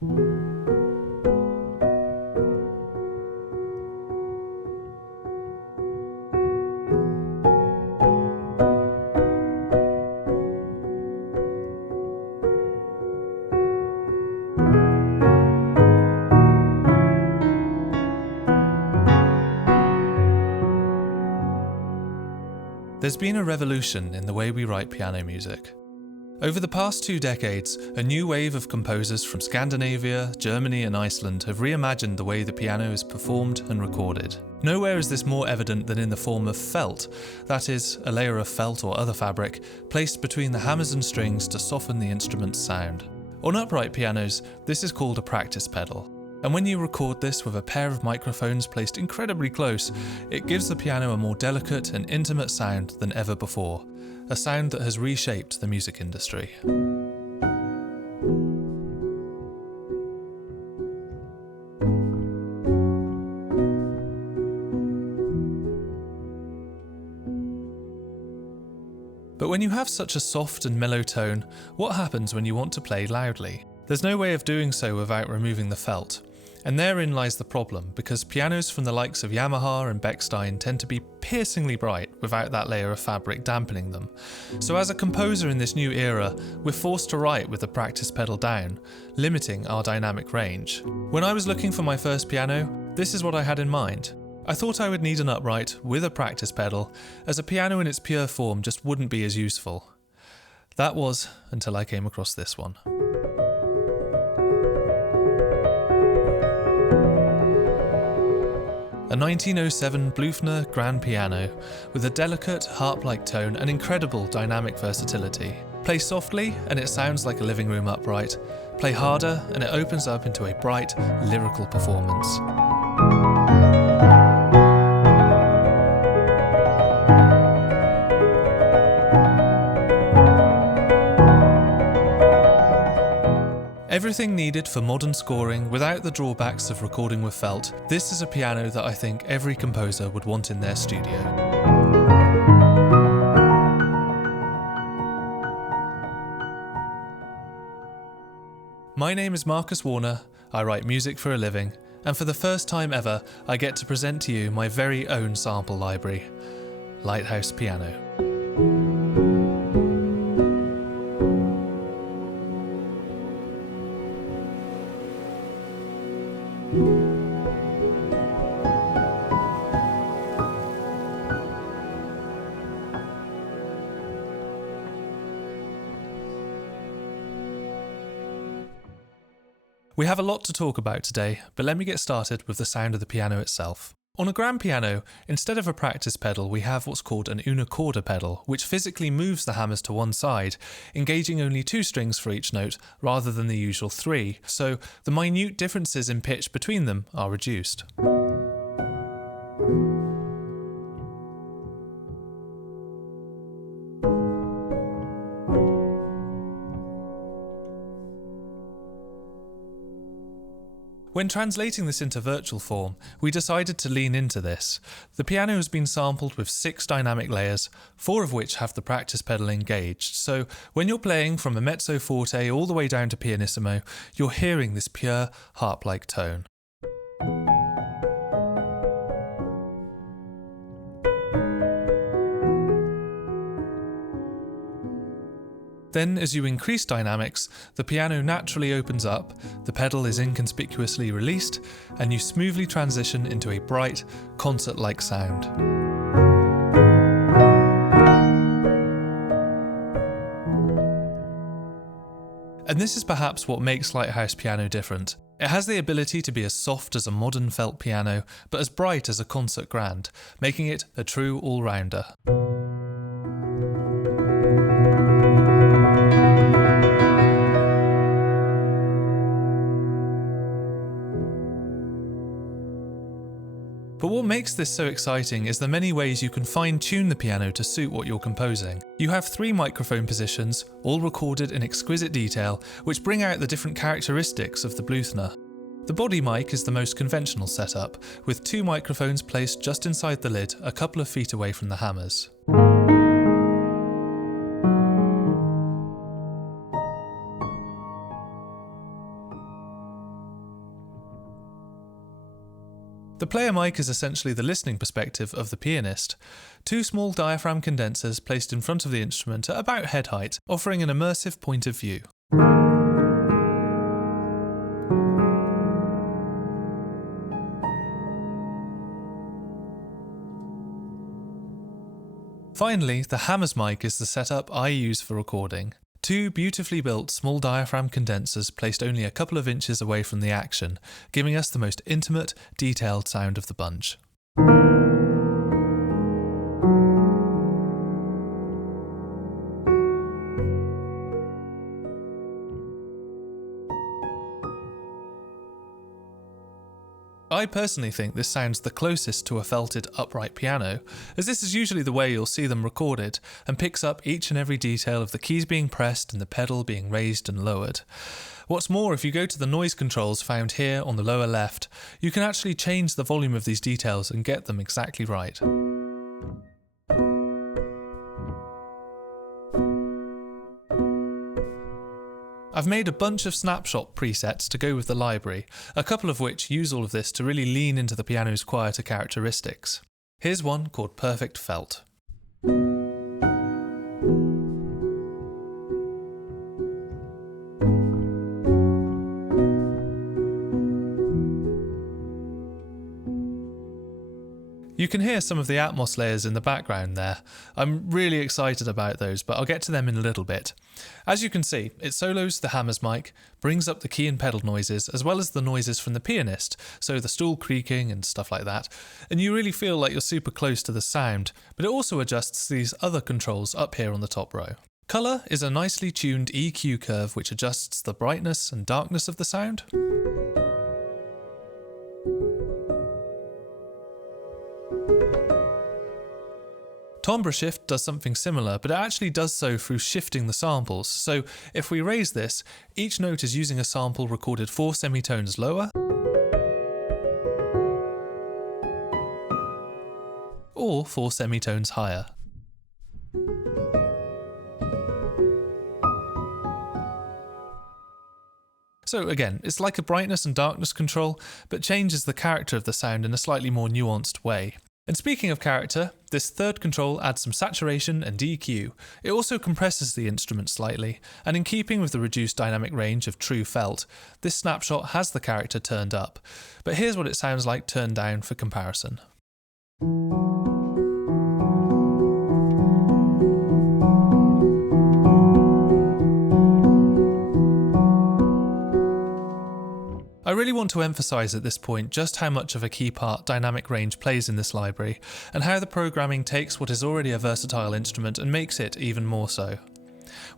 There's been a revolution in the way we write piano music. Over the past 2 decades, a new wave of composers from Scandinavia, Germany and Iceland have reimagined the way the piano is performed and recorded. Nowhere is this more evident than in the form of felt, that is, a layer of felt or other fabric placed between the hammers and strings to soften the instrument's sound. On upright pianos, this is called a practice pedal. And when you record this with a pair of microphones placed incredibly close, it gives the piano a more delicate and intimate sound than ever before, a sound that has reshaped the music industry. But when you have such a soft and mellow tone, what happens when you want to play loudly? There's no way of doing so without removing the felt. And therein lies the problem, because pianos from the likes of Yamaha and Bechstein tend to be piercingly bright without that layer of fabric dampening them. So as a composer in this new era, we're forced to write with the practice pedal down, limiting our dynamic range. When I was looking for my first piano, this is what I had in mind. I thought I would need an upright with a practice pedal, as a piano in its pure form just wouldn't be as useful. That was until I came across this one. A 1907 Blüthner grand piano with a delicate harp-like tone and incredible dynamic versatility. Play softly and it sounds like a living room upright. Play harder and it opens up into a bright, lyrical performance. Everything needed for modern scoring without the drawbacks of recording with felt, this is a piano that I think every composer would want in their studio. My name is Marcus Warner, I write music for a living, and for the first time ever, I get to present to you my very own sample library, Lighthouse Piano. We have a lot to talk about today, but let me get started with the sound of the piano itself. On a grand piano, instead of a practice pedal, we have what's called an una corda pedal, which physically moves the hammers to one side, engaging only 2 strings for each note rather than the usual 3, so the minute differences in pitch between them are reduced. When translating this into virtual form, we decided to lean into this. The piano has been sampled with 6 dynamic layers, 4 of which have the practice pedal engaged, so when you're playing from a mezzo forte all the way down to pianissimo, you're hearing this pure harp-like tone. Then, as you increase dynamics, the piano naturally opens up, the pedal is inconspicuously released, and you smoothly transition into a bright, concert-like sound. And this is perhaps what makes Lighthouse Piano different. It has the ability to be as soft as a modern felt piano, but as bright as a concert grand, making it a true all-rounder. But what makes this so exciting is the many ways you can fine-tune the piano to suit what you're composing. You have 3 microphone positions, all recorded in exquisite detail, which bring out the different characteristics of the Blüthner. The body mic is the most conventional setup, with 2 microphones placed just inside the lid, a couple of feet away from the hammers. The player mic is essentially the listening perspective of the pianist. Two small diaphragm condensers placed in front of the instrument at about head height, offering an immersive point of view. Finally, the Hammers mic is the setup I use for recording. Two beautifully built small diaphragm condensers placed only a couple of inches away from the action, giving us the most intimate, detailed sound of the bunch. I personally think this sounds the closest to a felted upright piano, as this is usually the way you'll see them recorded, and picks up each and every detail of the keys being pressed and the pedal being raised and lowered. What's more, if you go to the noise controls found here on the lower left, you can actually change the volume of these details and get them exactly right. I've made a bunch of snapshot presets to go with the library, a couple of which use all of this to really lean into the piano's quieter characteristics. Here's one called Perfect Felt. You can hear some of the Atmos layers in the background there. I'm really excited about those, but I'll get to them in a little bit. As you can see, it solos the Hammers mic, brings up the key and pedal noises, as well as the noises from the pianist, so the stool creaking and stuff like that, and you really feel like you're super close to the sound, but it also adjusts these other controls up here on the top row. Colour is a nicely tuned EQ curve which adjusts the brightness and darkness of the sound. Timbre shift does something similar, but it actually does so through shifting the samples. So if we raise this, each note is using a sample recorded 4 semitones lower, or 4 semitones higher. So again, it's like a brightness and darkness control, but changes the character of the sound in a slightly more nuanced way. And speaking of character, this third control adds some saturation and EQ. It also compresses the instrument slightly, and in keeping with the reduced dynamic range of true felt, this snapshot has the character turned up. But here's what it sounds like turned down for comparison. I really want to emphasise at this point just how much of a key part dynamic range plays in this library, and how the programming takes what is already a versatile instrument and makes it even more so.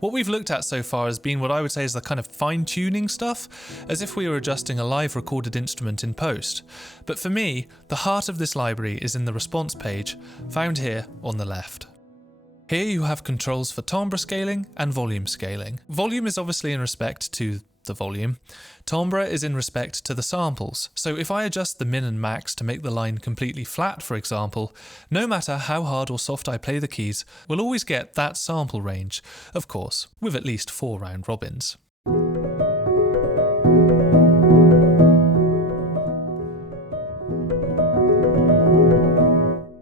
What we've looked at so far has been what I would say is the kind of fine-tuning stuff, as if we were adjusting a live recorded instrument in post. But for me, the heart of this library is in the response page, found here on the left. Here you have controls for timbre scaling and volume scaling. Volume is obviously in respect to the volume. Timbre is in respect to the samples, so if I adjust the min and max to make the line completely flat, for example, no matter how hard or soft I play the keys, we'll always get that sample range, of course, with at least 4 round robins.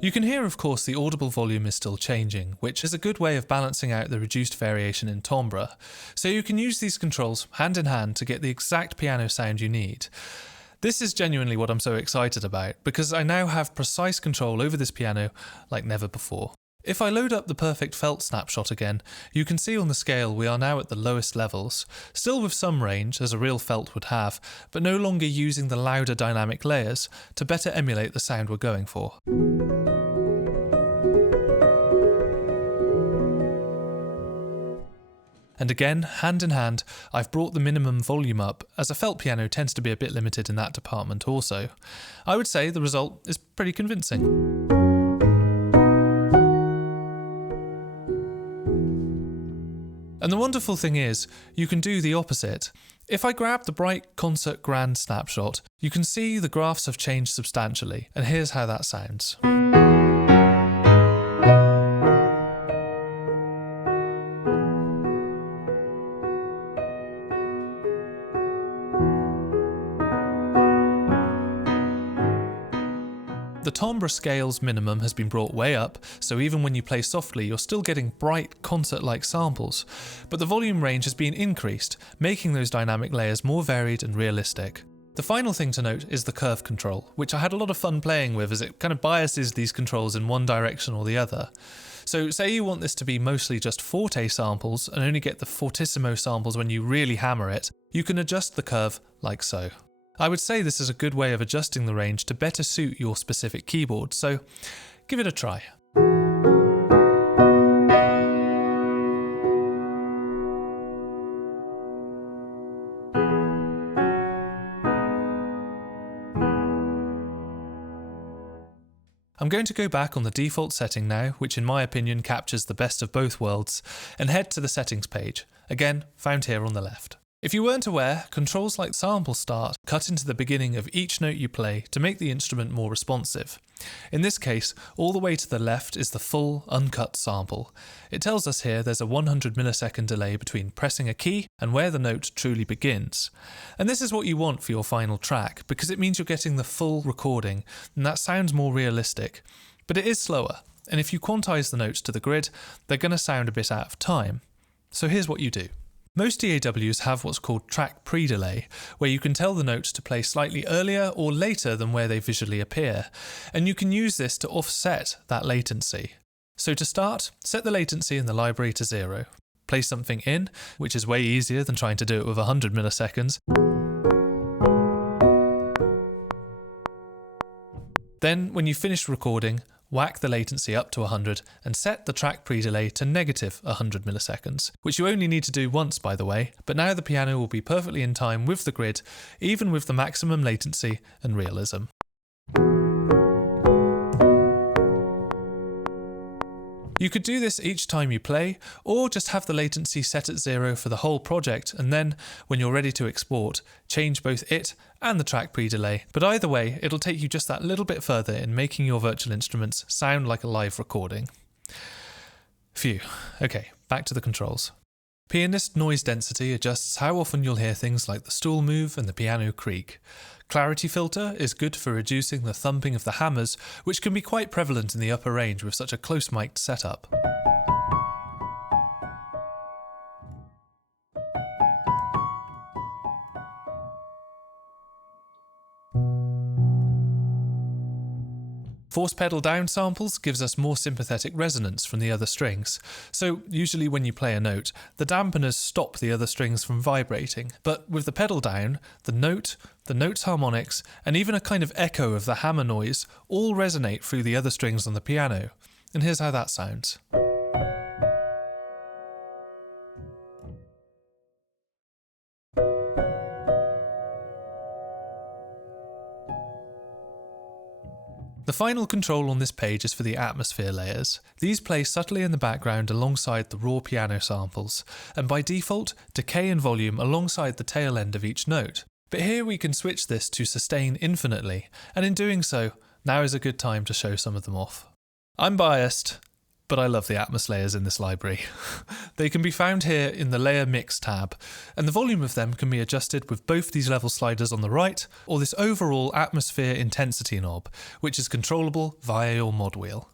You can hear, of course, the audible volume is still changing, which is a good way of balancing out the reduced variation in timbre. So you can use these controls hand in hand to get the exact piano sound you need. This is genuinely what I'm so excited about, because I now have precise control over this piano like never before. If I load up the Perfect Felt snapshot again, you can see on the scale we are now at the lowest levels, still with some range, as a real felt would have, but no longer using the louder dynamic layers to better emulate the sound we're going for. And again, hand in hand, I've brought the minimum volume up, as a felt piano tends to be a bit limited in that department also. I would say the result is pretty convincing. And the wonderful thing is, you can do the opposite. If I grab the bright concert grand snapshot, you can see the graphs have changed substantially, and here's how that sounds. The timbre scale's minimum has been brought way up, so even when you play softly you're still getting bright concert-like samples, but the volume range has been increased, making those dynamic layers more varied and realistic. The final thing to note is the curve control, which I had a lot of fun playing with as it kind of biases these controls in one direction or the other. So say you want this to be mostly just forte samples and only get the fortissimo samples when you really hammer it, you can adjust the curve like so. I would say this is a good way of adjusting the range to better suit your specific keyboard, so give it a try. I'm going to go back on the default setting now, which in my opinion captures the best of both worlds, and head to the settings page, again found here on the left. If you weren't aware, controls like sample start cut into the beginning of each note you play to make the instrument more responsive. In this case, all the way to the left is the full, uncut sample. It tells us here there's a 100 millisecond delay between pressing a key and where the note truly begins. And this is what you want for your final track, because it means you're getting the full recording, and that sounds more realistic. But it is slower, and if you quantize the notes to the grid, they're going to sound a bit out of time. So here's what you do. Most DAWs have what's called track pre-delay, where you can tell the notes to play slightly earlier or later than where they visually appear, and you can use this to offset that latency. So to start, set the latency in the library to 0. Play something in, which is way easier than trying to do it with 100 milliseconds. Then, when you finish recording, whack the latency up to 100 and set the track pre-delay to negative 100 milliseconds, which you only need to do once by the way, but now the piano will be perfectly in time with the grid, even with the maximum latency and realism. You could do this each time you play, or just have the latency set at 0 for the whole project, and then, when you're ready to export, change both it and the track pre-delay. But either way, it'll take you just that little bit further in making your virtual instruments sound like a live recording. Phew. Okay, back to the controls. Pianist noise density adjusts how often you'll hear things like the stool move and the piano creak. Clarity filter is good for reducing the thumping of the hammers, which can be quite prevalent in the upper range with such a close mic'd setup. Force pedal down samples gives us more sympathetic resonance from the other strings, so usually when you play a note, the dampeners stop the other strings from vibrating, but with the pedal down, the note's harmonics, and even a kind of echo of the hammer noise all resonate through the other strings on the piano. And here's how that sounds. The final control on this page is for the atmosphere layers. These play subtly in the background alongside the raw piano samples, and by default, decay in volume alongside the tail end of each note. But here we can switch this to sustain infinitely, and in doing so, now is a good time to show some of them off. I'm biased, but I love the Atmos layers in this library. They can be found here in the Layer Mix tab, and the volume of them can be adjusted with both these level sliders on the right, or this overall atmosphere intensity knob, which is controllable via your mod wheel.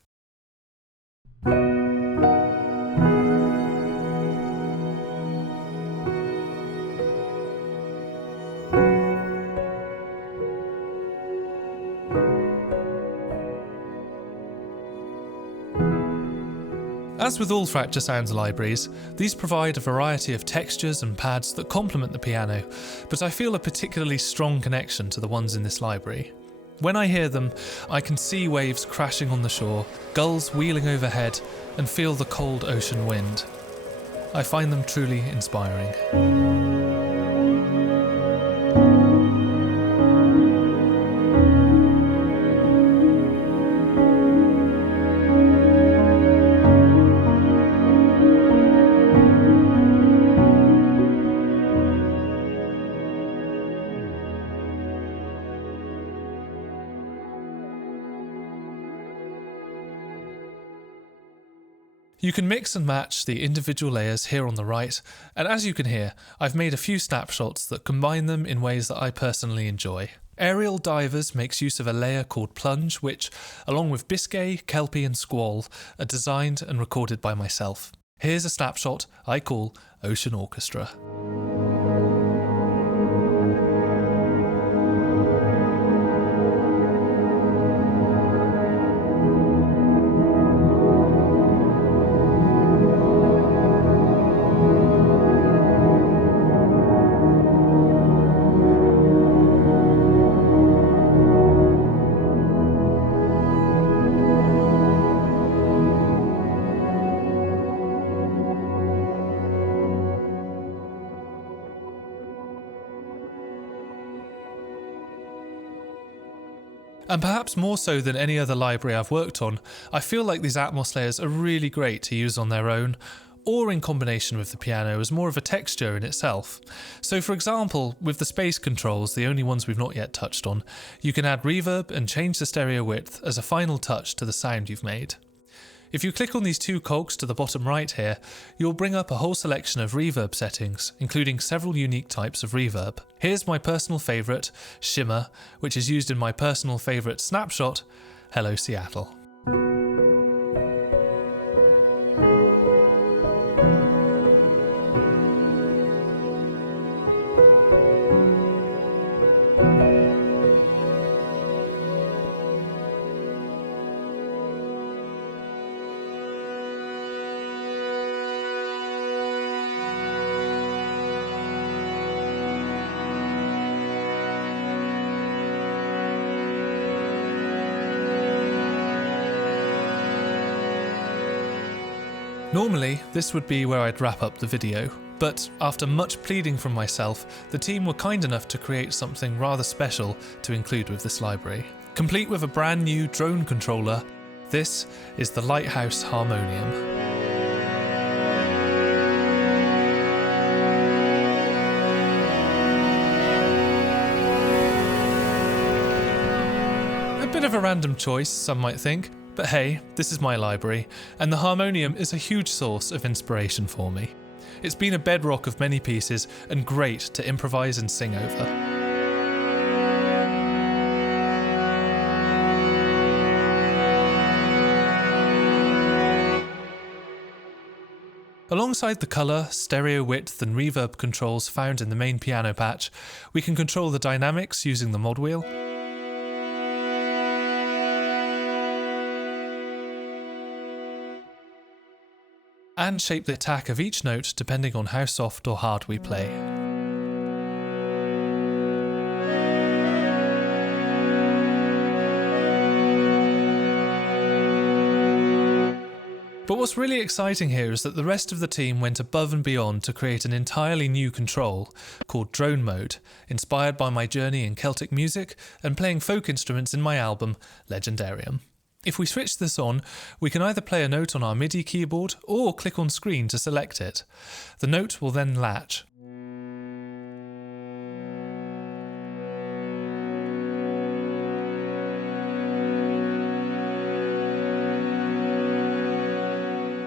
As with all Fracture Sounds libraries, these provide a variety of textures and pads that complement the piano, but I feel a particularly strong connection to the ones in this library. When I hear them, I can see waves crashing on the shore, gulls wheeling overhead, and feel the cold ocean wind. I find them truly inspiring. You can mix and match the individual layers here on the right, and as you can hear, I've made a few snapshots that combine them in ways that I personally enjoy. Aerial Divers makes use of a layer called Plunge, which, along with Biscay, Kelpie and Squall, are designed and recorded by myself. Here's a snapshot I call Ocean Orchestra. And perhaps more so than any other library I've worked on, I feel like these Atmos layers are really great to use on their own, or in combination with the piano as more of a texture in itself. So for example, with the space controls, the only ones we've not yet touched on, you can add reverb and change the stereo width as a final touch to the sound you've made. If you click on these two cogs to the bottom right here, you'll bring up a whole selection of reverb settings, including several unique types of reverb. Here's my personal favourite, Shimmer, which is used in my personal favourite snapshot, Hello Seattle. Normally, this would be where I'd wrap up the video, but after much pleading from myself, the team were kind enough to create something rather special to include with this library. Complete with a brand new drone controller, this is the Lighthouse Harmonium. A bit of a random choice, some might think, but hey, this is my library, and the Harmonium is a huge source of inspiration for me. It's been a bedrock of many pieces, and great to improvise and sing over. Alongside the colour, stereo width and reverb controls found in the main piano patch, we can control the dynamics using the mod wheel, and shape the attack of each note depending on how soft or hard we play. But what's really exciting here is that the rest of the team went above and beyond to create an entirely new control called Drone Mode, inspired by my journey in Celtic music and playing folk instruments in my album Legendarium. If we switch this on, we can either play a note on our MIDI keyboard or click on screen to select it. The note will then latch.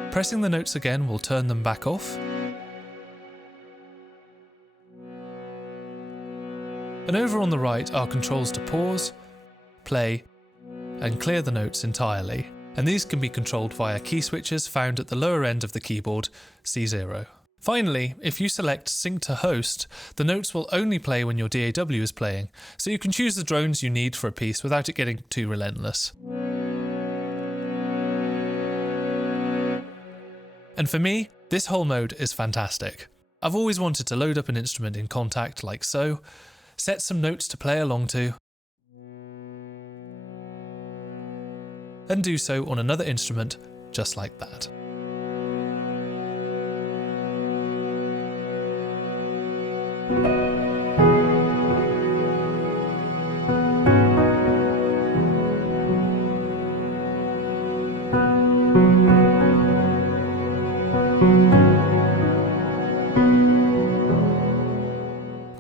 Pressing the notes again will turn them back off. And over on the right are controls to pause, play, and clear the notes entirely, and these can be controlled via key switches found at the lower end of the keyboard, C0. Finally, if you select Sync to Host, the notes will only play when your DAW is playing, so you can choose the drones you need for a piece without it getting too relentless. And for me, this whole mode is fantastic. I've always wanted to load up an instrument in Kontakt like so, set some notes to play along to, and do so on another instrument just like that.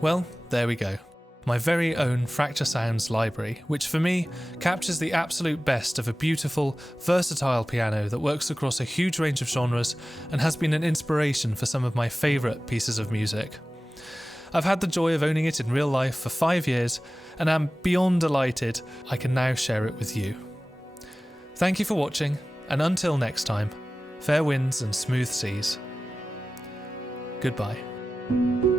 Well, there we go. My very own Fracture Sounds library, which for me captures the absolute best of a beautiful, versatile piano that works across a huge range of genres and has been an inspiration for some of my favourite pieces of music. I've had the joy of owning it in real life for 5 years, and am beyond delighted I can now share it with you. Thank you for watching, and until next time, fair winds and smooth seas. Goodbye.